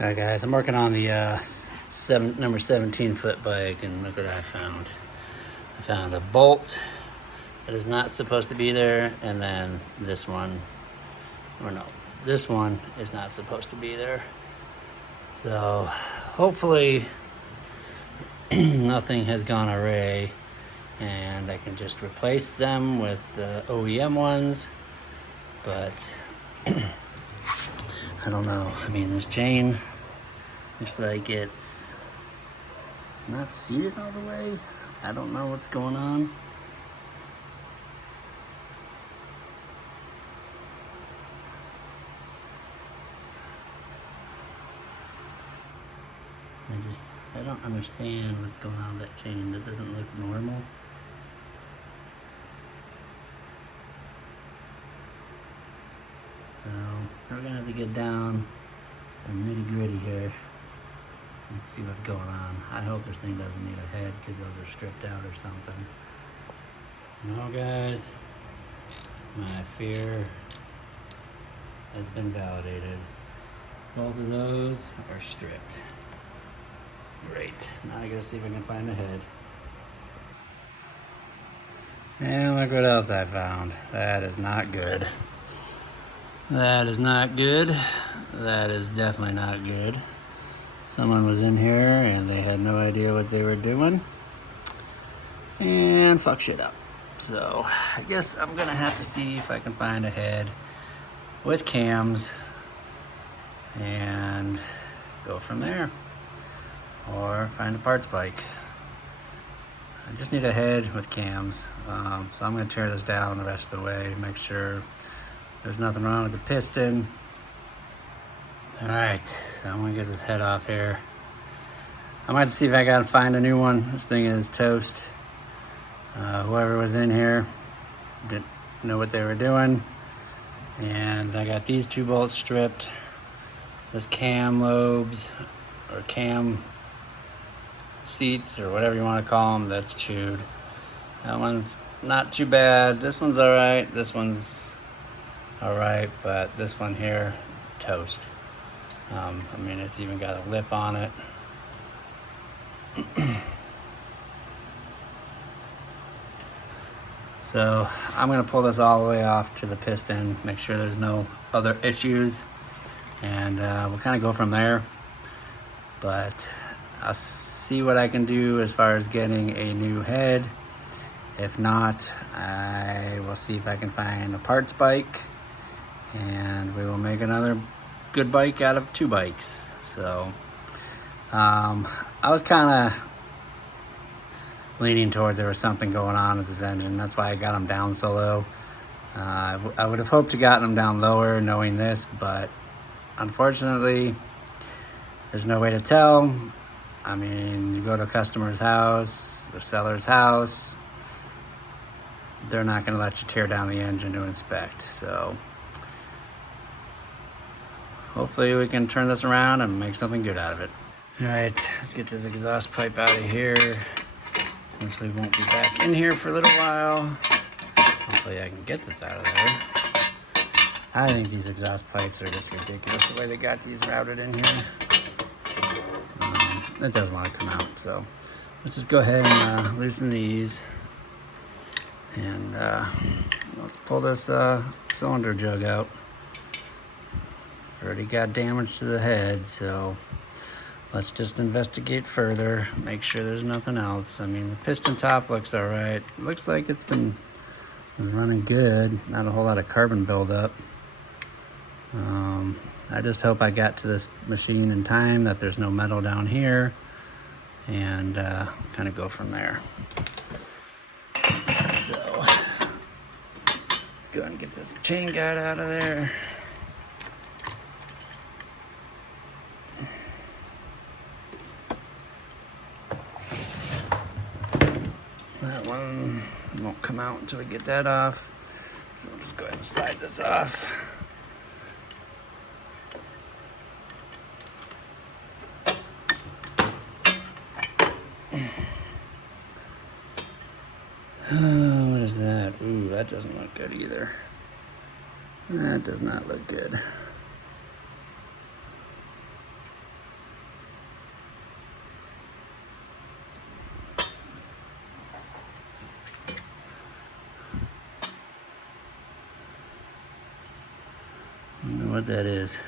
Alright guys, I'm working on the number 17 foot bike, and look what I found. I found a bolt that is not supposed to be there, and then this one, or no, this one is not supposed to be there. So hopefully nothing has gone awry and I can just replace them with the OEM ones, but I don't know. I mean, this chain looks like it's not seated all the way. I don't know what's going on. I don't understand what's going on with that chain. That doesn't look normal. So we're gonna have to get down and nitty gritty here and see what's going on. I hope this thing doesn't need a head because those are stripped out or something. No guys, my fear has been validated. Both of those are stripped. Great. Now I gotta see if I can find a head. And look what else I found. That is not good. That is not good. That is definitely not good. Someone was in here and they had no idea what they were doing and fuck shit up. So I guess I'm gonna have to see if I can find a head with cams and go from there, or find a parts bike. I just need a head with cams. So I'm gonna tear this down the rest of the way, make sure there's nothing wrong with the piston. All right, so I'm gonna get this head off here. I might see if I gotta find a new one. This thing is toast. Whoever was in here didn't know what they were doing. And I got these two bolts stripped. This cam lobes, or cam seats, or whatever you want to call them, that's chewed. That one's not too bad. This one's all right. This one's all right, but this one here, toast. I mean, it's even got a lip on it. So I'm gonna pull this all the way off to the piston, make sure there's no other issues, and we'll kind of go from there. But I'll see what I can do as far as getting a new head. If not, I will see if I can find a parts bike, and we will make another good bike out of two bikes. So I was kind of leaning toward there was something going on with this engine. That's why I got them down so low. I would have hoped to gotten them down lower knowing this, but unfortunately there's no way to tell. I mean, you go to a customer's house, the seller's house, they're not going to let you tear down the engine to inspect. So hopefully we can turn this around and make something good out of it. All right, let's get this exhaust pipe out of here, since we won't be back in here for a little while. Hopefully I can get this out of there. I think these exhaust pipes are just ridiculous the way they got these routed in here. It doesn't want to come out, so let's just go ahead and loosen these, and let's pull this cylinder jug out. Already got damage to the head, so let's just investigate further, make sure there's nothing else. I mean, the piston top looks all right. Looks like it's running good. Not a whole lot of carbon buildup. I just hope I got to this machine in time, that there's no metal down here, and kind of go from there. So let's go and get this chain guide out of there. That one won't come out until we get that off. So we'll just go ahead and slide this off. What is that? Ooh, that doesn't look good either. That does not look good. what that is.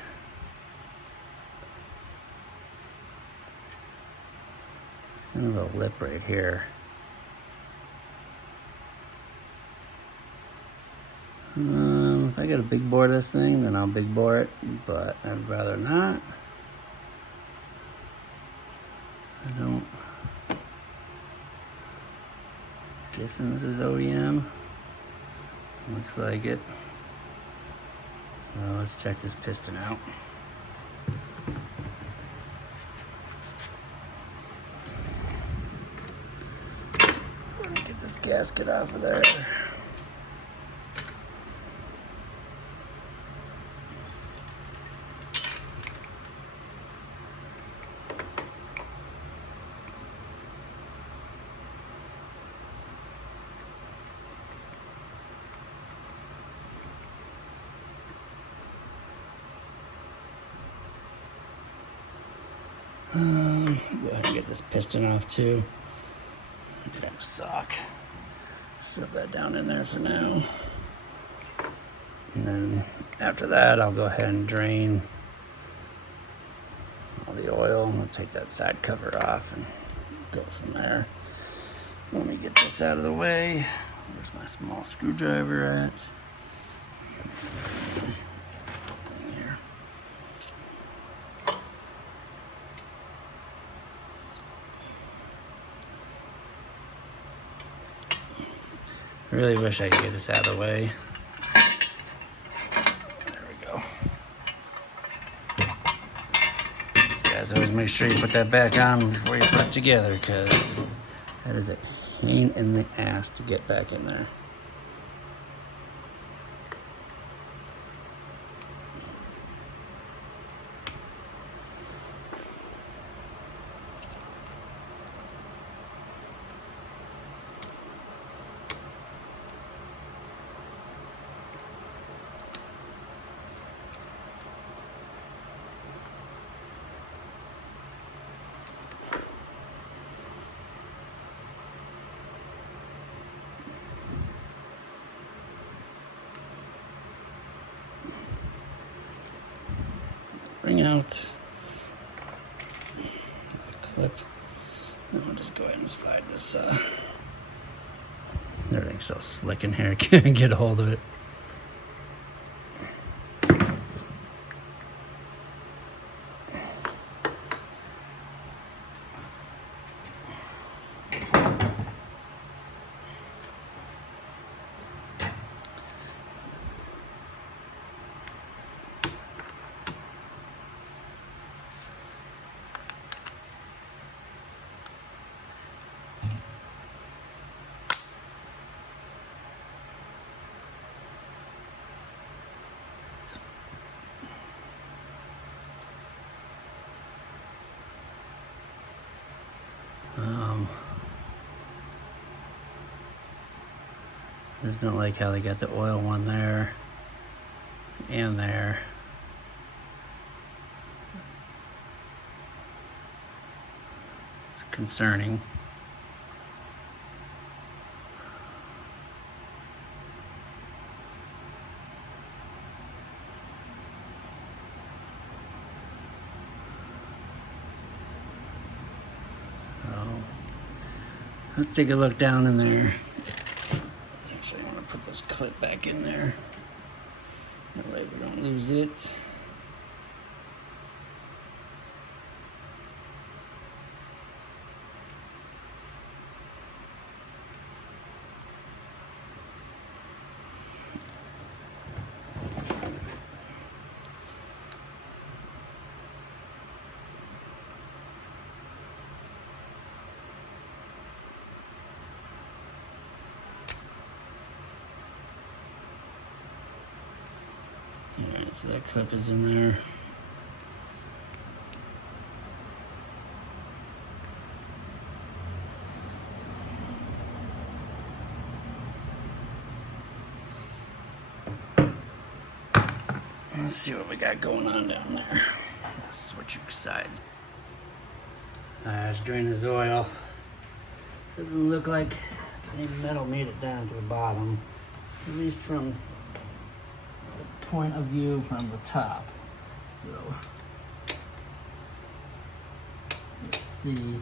It's kind of a lip right here. If I got to big bore this thing, then I'll big bore it, but I'd rather not. I don't. Guessing this is OEM. Looks like it. So let's check this piston out. Let me get this gasket off of there. Go ahead and get this piston off too. Got a sock. Shove that down in there for now. And then after that, I'll go ahead and drain all the oil. I'll take that side cover off and go from there. Let me get this out of the way. Where's my small screwdriver at? I really wish I could get this out of the way. There we go. Guys, always make sure you put that back on before you put it together, because that is a pain in the ass to get back in there. Bring out the clip. Then I'll just go ahead and slide this. Everything's so slick in here, I can't get a hold of it. I just don't like how they got the oil one there and there. It's concerning. So let's take a look down in there. Actually, I'm going to put this clip back in there. That way we don't lose it. Alright, so that clip is in there. Let's see what we got going on down there. Let's switch sides. Let's drain this oil. Doesn't look like any metal made it down to the bottom, at least from the point of view from the top. So let's see.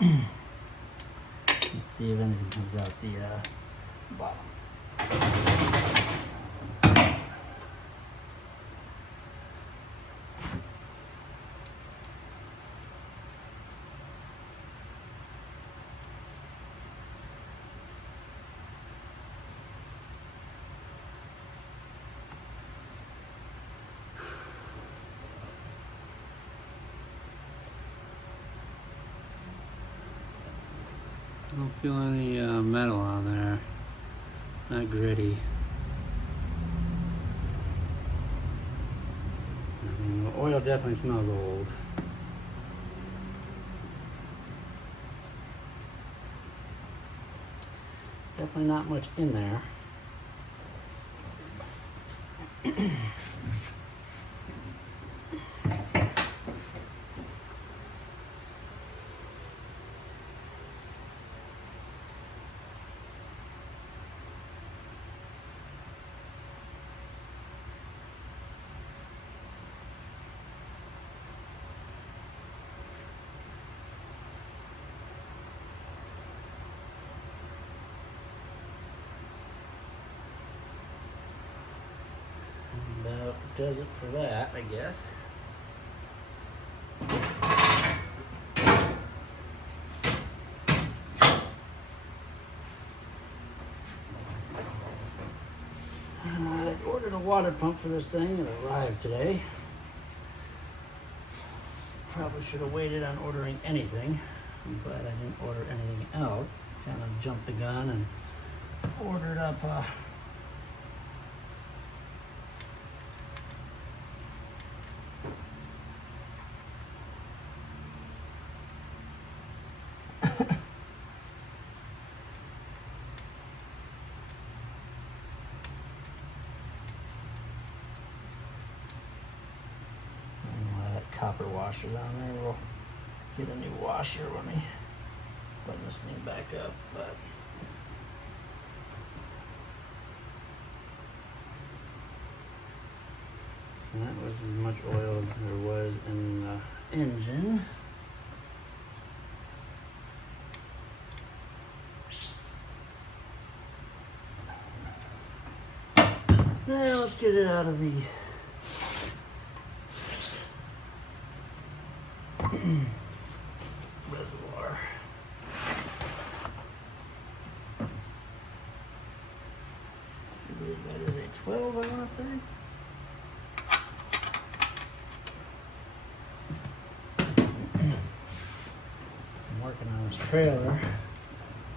Let's see if anything comes out the bottom. I don't feel any metal on there. Not gritty. I mean, the oil definitely smells old. Definitely not much in there. About does it for that, I guess. I ordered a water pump for this thing. It arrived today. Probably should have waited on ordering anything. I'm glad I didn't order anything else. Kind of jumped the gun and ordered up copper washer down there. We'll get a new washer when we button this thing back up, but that was as much oil as there was in the engine. Now let's get it out of the reservoir. I believe that is a 12, I want to say. I'm working on this trailer,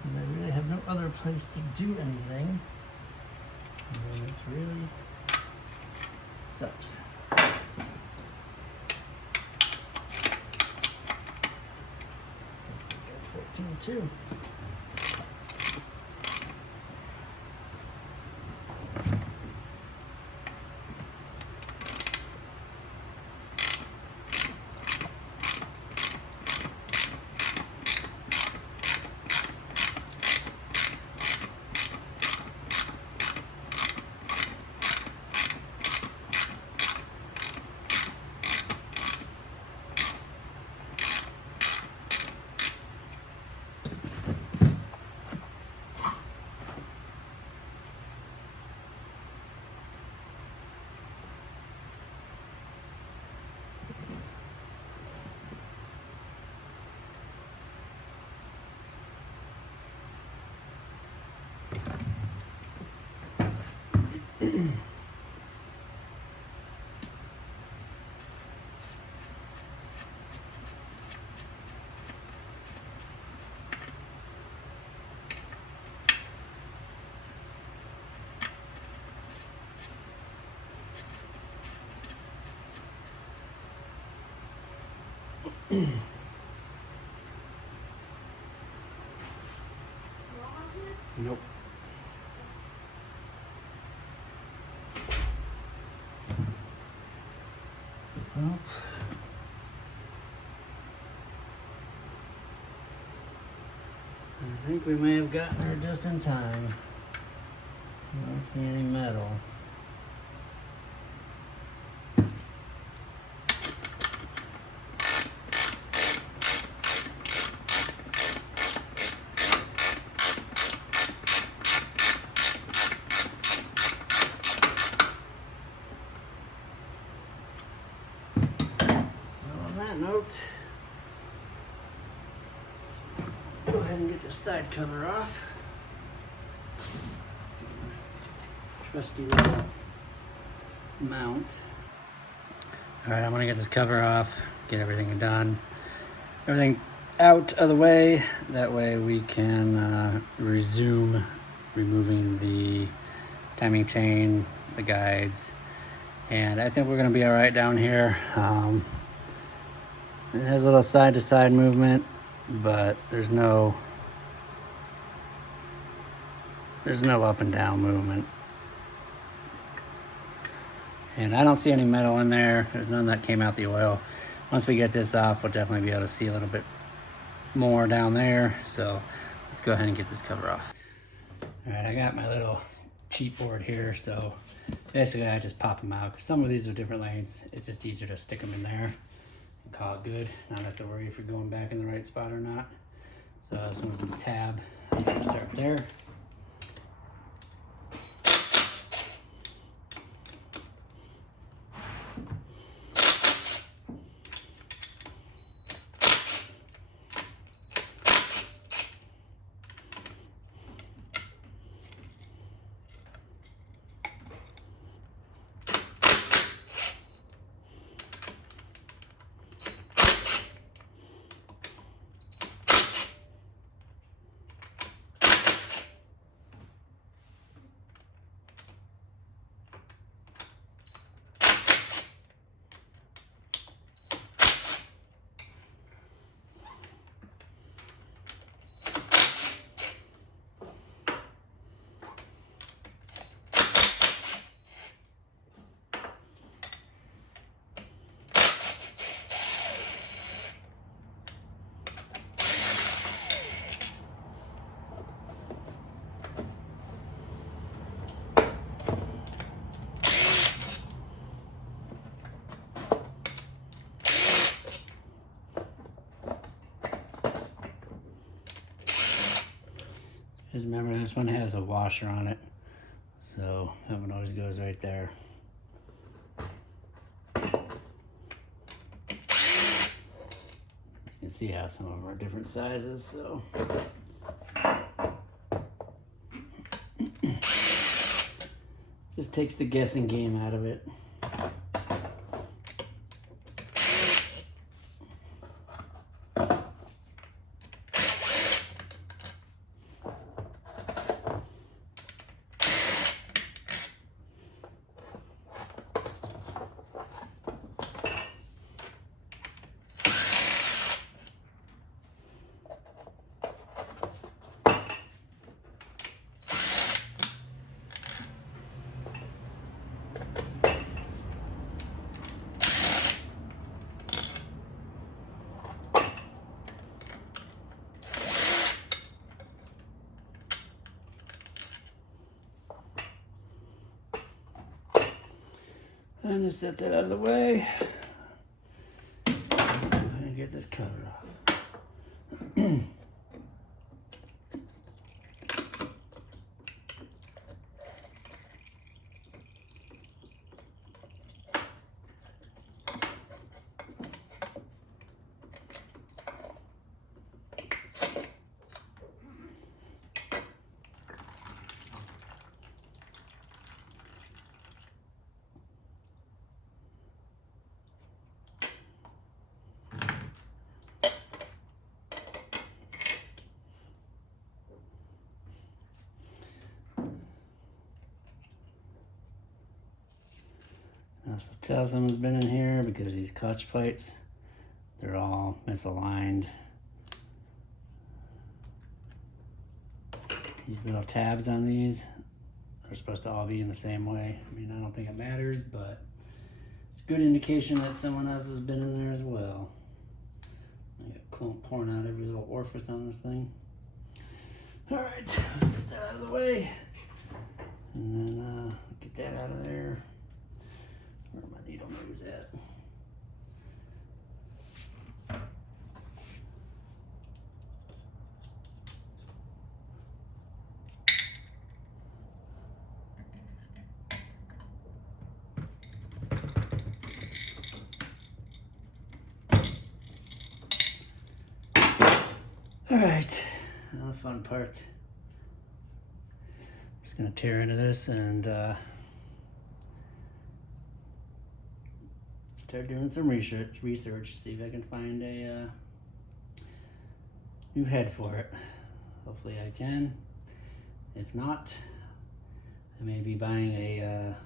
and I really have no other place to do anything. And it really sucks. 14.2. Nope. Well, think we may have gotten her just in time. I don't see any metal. So on that note, let's go ahead and get the side cover off. Trusty little mount. Alright, I'm gonna get this cover off, get everything done. Everything out of the way. That way we can resume removing the timing chain, the guides. And I think we're gonna be alright down here. It has a little side to side movement, but there's no up and down movement. And I don't see any metal in there. There's none that came out the oil. Once we get this off, we'll definitely be able to see a little bit more down there. So let's go ahead and get this cover off. All right, I got my little cheat board here. So basically I just pop them out because some of these are different lengths. It's just easier to stick them in there and call it good. Not have to worry if you're going back in the right spot or not. So this one's a tab. Start there. Just remember this one has a washer on it, so that one always goes right there. You can see how some of them are different sizes, so. Just takes the guessing game out of it. And just set that out of the way. Let's go ahead and get this cover off. So tell someone's been in here because these clutch plates, they're all misaligned. These little tabs on these are supposed to all be in the same way. I mean, I don't think it matters, but it's a good indication that someone else has been in there as well. I got coolant pouring out every little orifice on this thing. All right, let's get that out of the way. And then get that out of there. Where my needle nose at? All right, now the fun part. Just gonna tear into this and start doing some research, see if I can find a new head for it. Hopefully I can. If not, I may be buying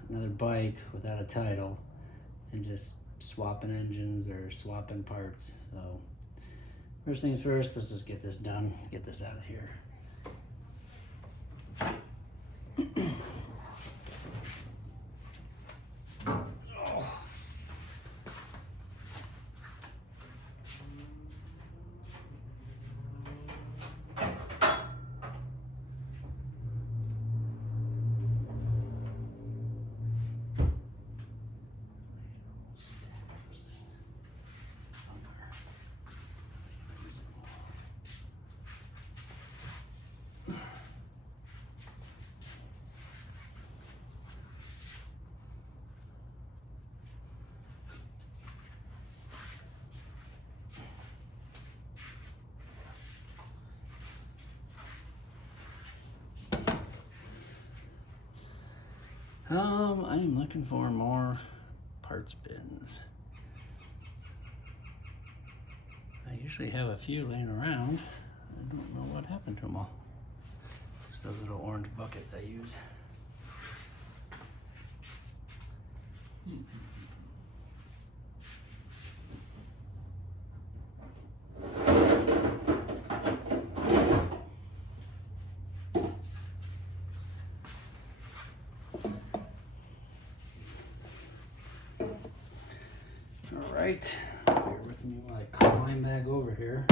another bike without a title and just swapping engines or swapping parts. So first things first, let's just get this done, get this out of here. I'm looking for more parts bins. I usually have a few laying around. I don't know what happened to them all. Just those little orange buckets I use. Alright, bear with me while I climb back over here.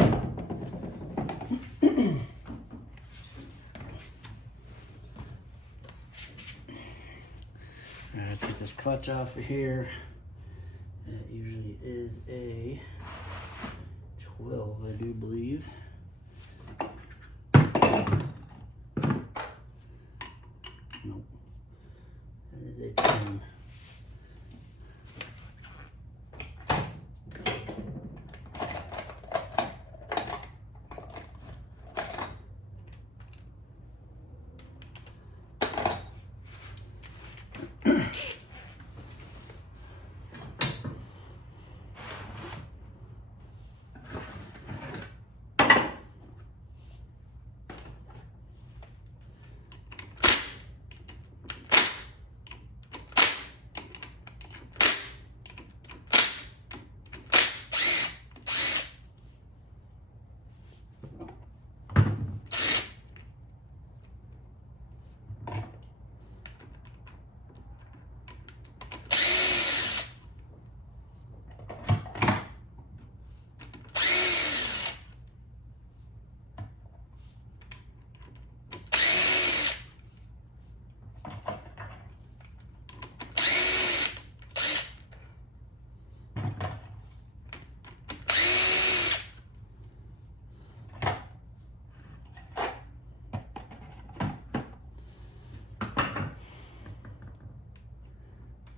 Alright, let's get this clutch off of here. That usually is a 12, I do believe. Nope, that is a 10.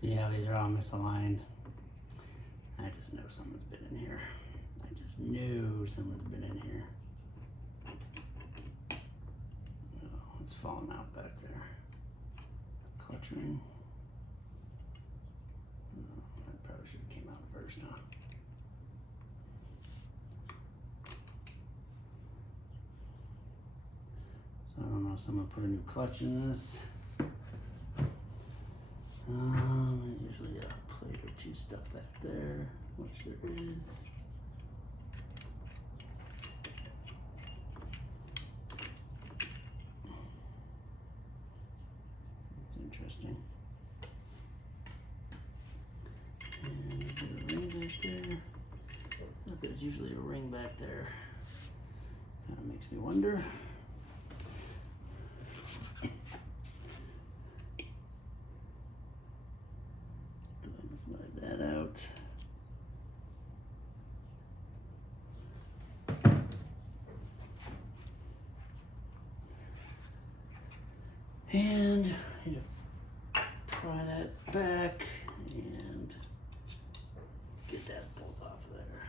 See how these are all misaligned? I just know someone's been in here. I just know someone's been in here. Oh, it's falling out back there. Clutch ring. Oh, that probably should have came out first, huh? So I don't know if someone put a new clutch in this. Usually a plate or two stuck back there, which there is. That's interesting. And is there a ring back there? Look, there's usually a ring back there. Kind of makes me wonder. And I need to pry that back and get that bolt off of there.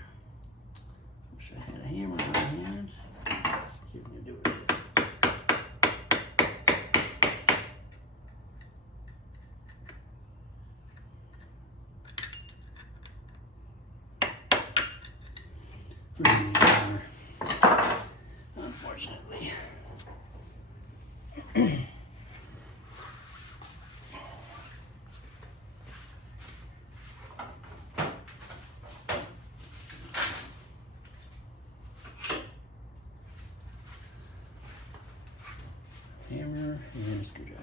Wish I had a hammer in my hand. See if we can do it. Unfortunately. Hammer and a screwdriver.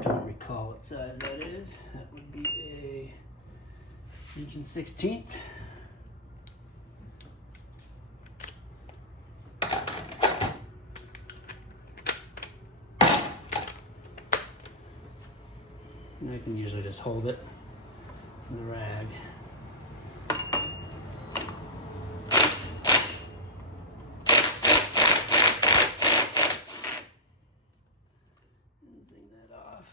Don't recall what size that is. That would be a 1/16. And I can usually just hold it in the rag. And zing that off.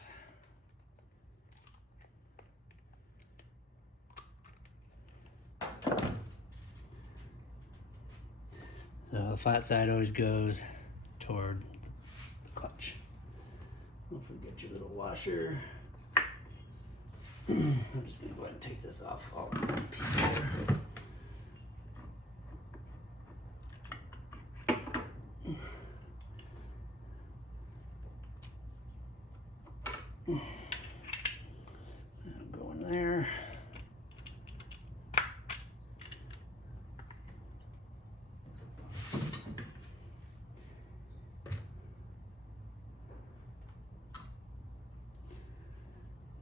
So the flat side always goes toward the clutch. Don't forget your little washer. I'm just going to go ahead and take this off all in one piece there. Go in there.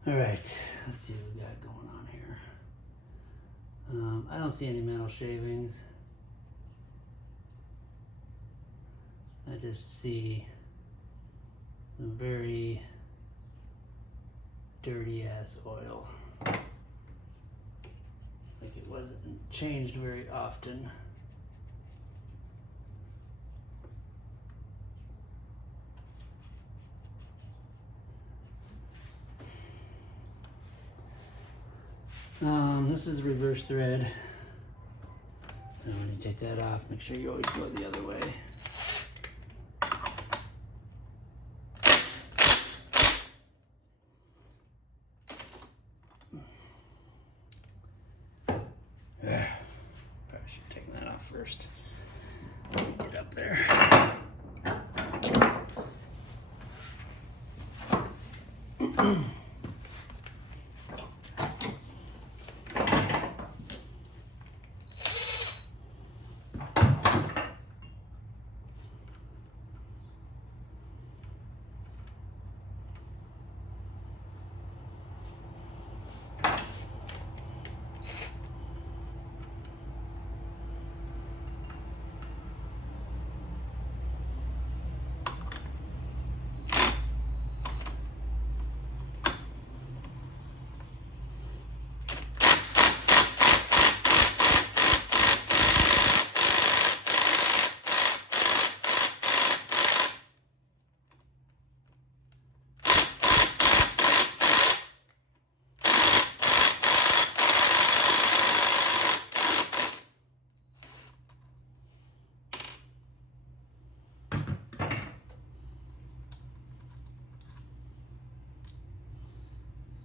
All right, let's see what we got going on here. I don't see any metal shavings. I just see some very dirty ass oil. Like it wasn't changed very often. This is reverse thread. So when you take that off, make sure you always go the other way. Probably should have taken that off first. Get up there.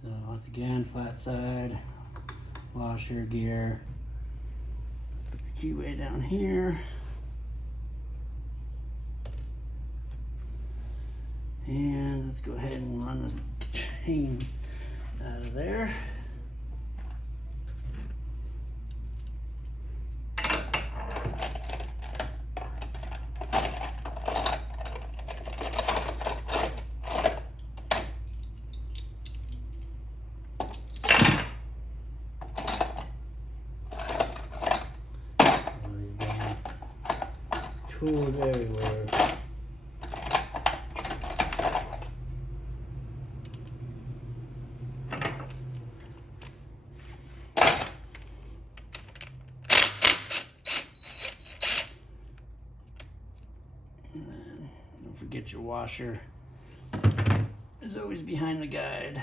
So once again, flat side, washer, gear. Put the keyway down here. And let's go ahead and run this chain out of there. tools everywhere. And then don't forget your washer is always behind the guide.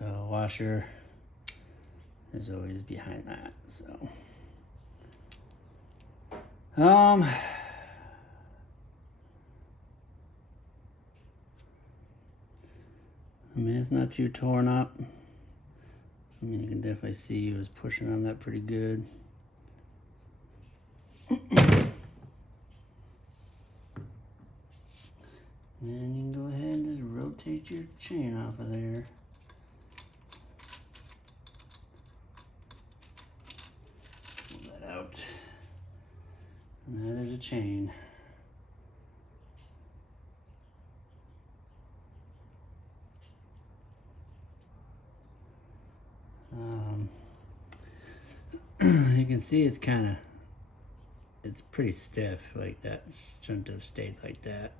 So washer is always behind that. So I mean, it's not too torn up. I mean, you can definitely see he was pushing on that pretty good. And you can go ahead and just rotate your chain off of there. Pull that out. And that is a chain. You can see it's pretty stiff, like that shouldn't have stayed like that.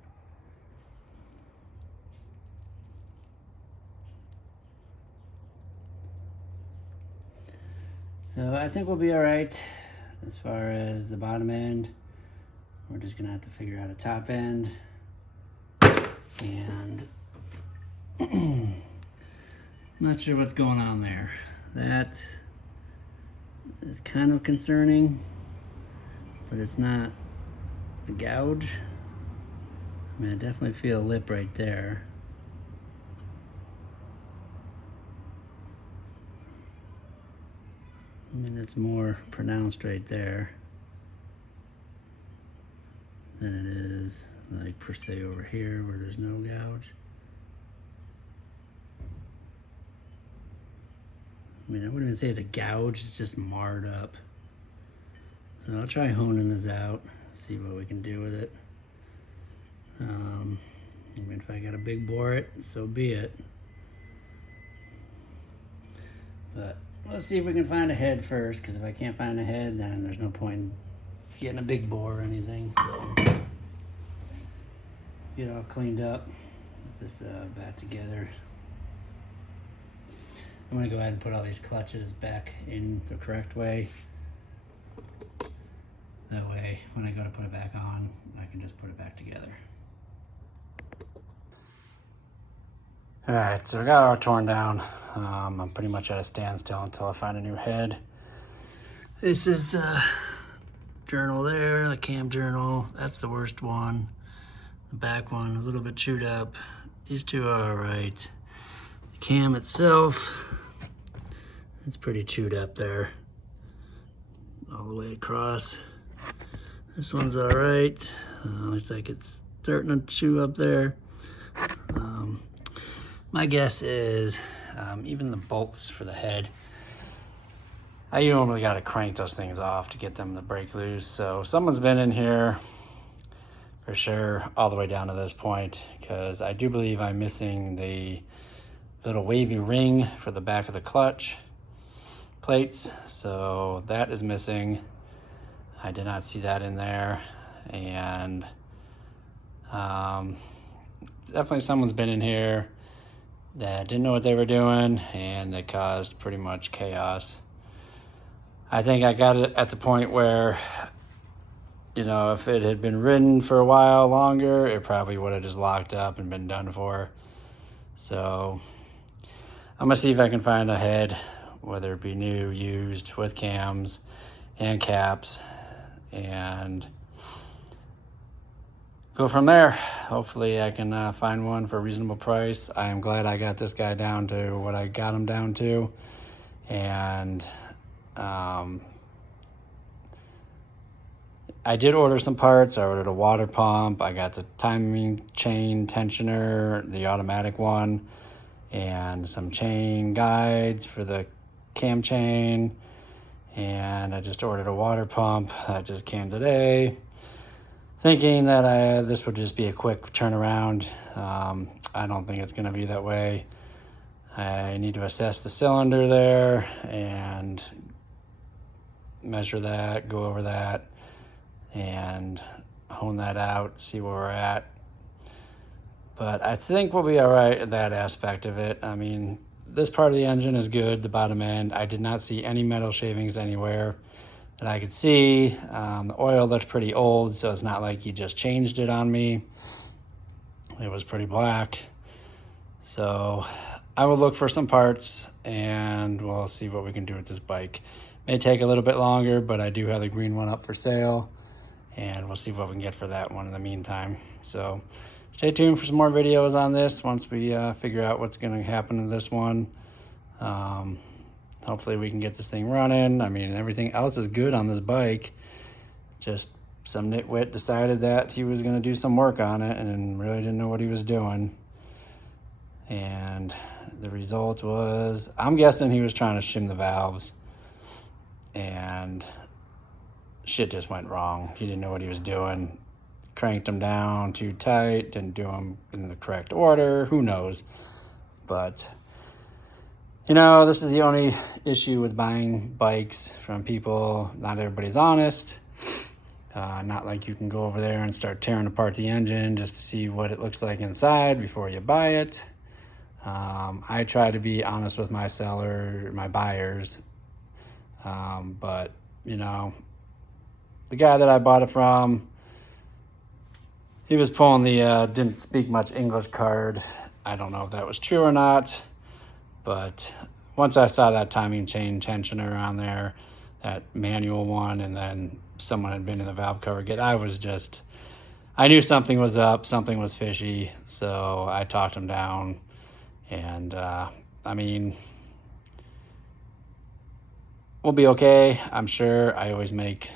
So I think we'll be all right as far as the bottom end. We're just gonna have to figure out a top end. And I'm not sure what's going on there. That is kind of concerning, but it's not a gouge. I mean, I definitely feel a lip right there. I mean, it's more pronounced right there than it is like per se over here where there's no gouge. I mean, I wouldn't even say it's a gouge, it's just marred up. So I'll try honing this out, see what we can do with it. I mean, if I gotta big bore it, so be it. But let's see if we can find a head first, because if I can't find a head, then there's no point in getting a big bore or anything. So get all cleaned up, get this back together. I'm gonna go ahead and put all these clutches back in the correct way. That way, when I go to put it back on, I can just put it back together. All right, so we got our torn down. I'm pretty much at a standstill until I find a new head. This is the journal there, the cam journal. That's the worst one. The back one, a little bit chewed up. These two are all right. The cam itself, it's pretty chewed up there. All the way across. This one's all right. Looks like it's starting to chew up there. My guess is even the bolts for the head, I normally got to crank those things off to get them to break loose. So someone's been in here for sure all the way down to this point, because I do believe I'm missing the little wavy ring for the back of the clutch plates. So that is missing. I did not see that in there. And definitely someone's been in here that didn't know what they were doing, and they caused pretty much chaos. I think I got it at the point where, you know, if it had been ridden for a while longer, it probably would have just locked up and been done for. So I'm gonna see if I can find a head, whether it be new, used, with cams and caps, and go from there. Hopefully I can find one for a reasonable price. I am glad I got this guy down to what I got him down to. And I did order some parts. I ordered a water pump. I got the timing chain tensioner, the automatic one, and some chain guides for the cam chain. And I just ordered a water pump that just came today. thinking that this would just be a quick turnaround. I don't think it's going to be that way. I need to assess the cylinder there and measure that, go over that, and hone that out, see where we're at. But I think we'll be all right at that aspect of it. I mean, this part of the engine is good, the bottom end. I did not see any metal shavings anywhere that I could see. The oil looked pretty old, so it's not like he just changed it on me. It was pretty black. So I will look for some parts and we'll see what we can do with this bike. May take a little bit longer, but I do have the green one up for sale, and we'll see what we can get for that one in the meantime. So stay tuned for some more videos on this once we figure out what's going to happen to this one. Hopefully we can get this thing running. I mean, everything else is good on this bike. Just some nitwit decided that he was going to do some work on it and really didn't know what he was doing. And the result was, I'm guessing he was trying to shim the valves and shit just went wrong. He didn't know what he was doing. Cranked them down too tight, didn't do them in the correct order. Who knows? But you know, this is the only issue with buying bikes from people. Not everybody's honest. Not like you can go over there and start tearing apart the engine just to see what it looks like inside before you buy it. I try to be honest with my buyers. But, you know, the guy that I bought it from, he was pulling the didn't speak much English card. I don't know if that was true or not. But once I saw that timing chain tensioner on there, that manual one, and then someone had been in the valve cover kit, I knew something was up, something was fishy, so I talked him down. And, I mean, we'll be okay, I'm sure. I always make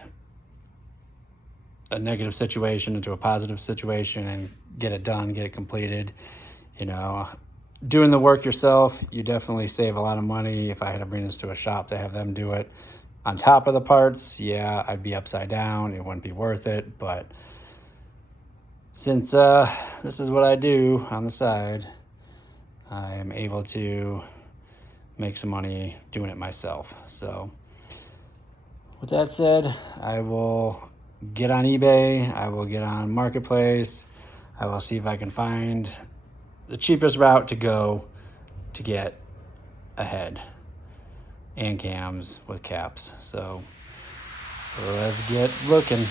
a negative situation into a positive situation and get it done, get it completed, you know. Doing the work yourself, you definitely save a lot of money. If I had to bring this to a shop to have them do it on top of the parts, yeah, I'd be upside down. It wouldn't be worth it. But since this is what I do on the side, I am able to make some money doing it myself. So with that said, I will get on eBay. I will get on Marketplace. I will see if I can find the cheapest route to go to get a head and cams with caps. So let's get looking.